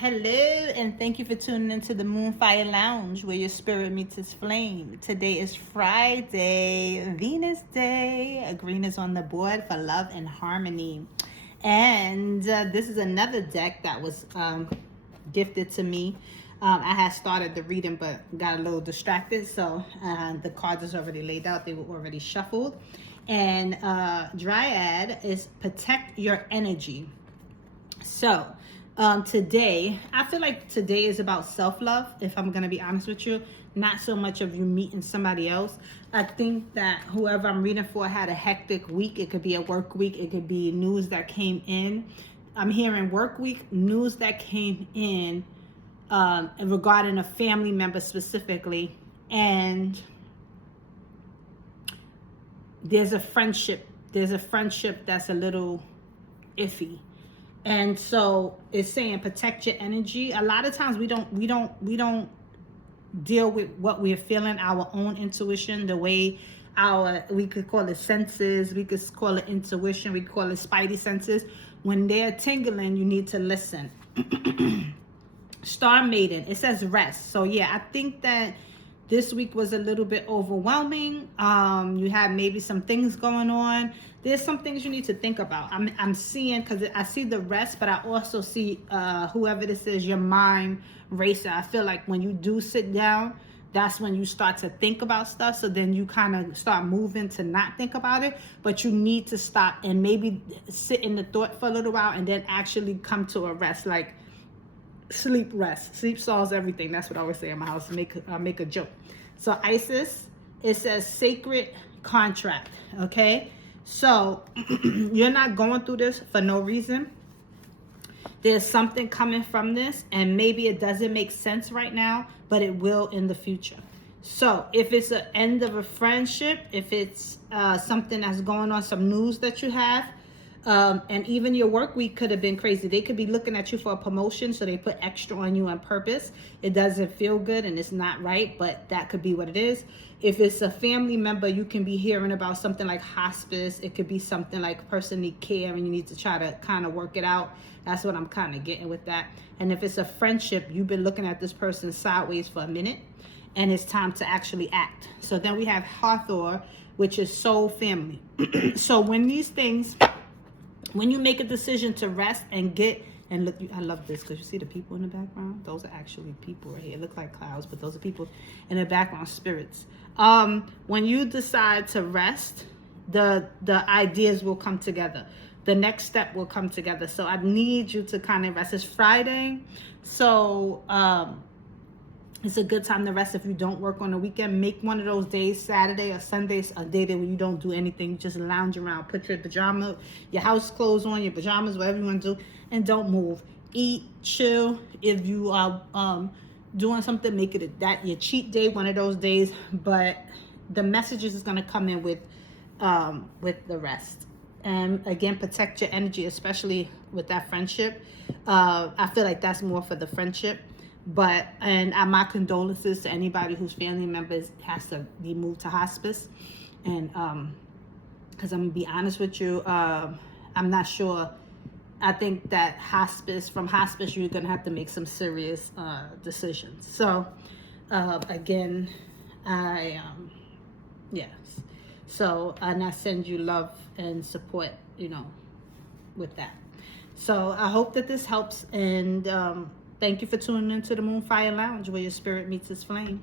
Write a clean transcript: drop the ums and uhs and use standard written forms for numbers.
Hello, and thank you for tuning into the Moonfire Lounge where your spirit meets its flame. Today is Friday, Venus Day. Green is on the board for love and harmony. And this is another deck that was gifted to me. I had started the reading but got a little distracted, so the cards is already laid out. They were already shuffled. And Dryad is protect your energy. So today, I feel like today is about self-love, if I'm going to be honest with you. Not so much of you meeting somebody else. I think that whoever I'm reading for had a hectic week. It could be a work week. It could be news that came in. I'm hearing work week, news that came in regarding a family member specifically. And there's a friendship. There's a friendship that's a little iffy. And so it's saying protect your energy. A lot of times we don't deal with what we're feeling, our own intuition, the way we could call it senses, we could call it intuition, we call it spidey senses. When they're tingling, you need to listen. Star Maiden, it says rest. So yeah, I think that this week was a little bit overwhelming. You had maybe some things going on. There's some things you need to think about. I'm seeing, because I see the rest, but I also see whoever this is, your mind racing. I feel like when you do sit down, that's when you start to think about stuff. So then you kind of start moving to not think about it. But you need to stop and maybe sit in the thought for a little while and then actually come to a rest. Like sleep, rest. Sleep solves everything. That's what I always say in my house. Make a joke. So Isis, it says sacred contract. Okay. So you're not going through this for no reason. There's something coming from this, and maybe it doesn't make sense right now, but it will in the future. So if it's an end of a friendship, if it's something that's going on, some news that you have, and even your work week could have been crazy. They could be looking at you for a promotion, so they put extra on you on purpose. It doesn't feel good and it's not right, but that could be what it is. If it's a family member, you can be hearing about something like hospice. It could be something like a person need care and you need to try to kind of work it out. That's what I'm kind of getting with that. And if it's a friendship, you've been looking at this person sideways for a minute and it's time to actually act. So then we have Hathor, which is soul family. So when these things... When you make a decision to rest and look, I love this because you see the people in the background. Those are actually people right here. It looks like clouds, but those are people in the background, spirits. When you decide to rest, the ideas will come together. The next step will come together. So I need you to kind of rest. It's Friday, so it's a good time to rest. If you don't work on the weekend, make one of those days, Saturday or Sundays, a day that when you don't do anything, you just lounge around, put your pajama, your house clothes on, your pajamas, whatever you want to do, and don't move. Eat, chill. If you are doing something, make it your cheat day, one of those days. But the messages is going to come in with the rest. And again, protect your energy, especially with that friendship. I feel like that's more for the friendship. And my condolences to anybody whose family members has to be moved to hospice. And because I'm gonna be honest with you, I'm not sure. I think that from hospice you're gonna have to make some serious decisions. So again, yes. So and I send you love and support, with that. So I hope that this helps, and thank you for tuning into the Moonfire Lounge where your spirit meets its flame.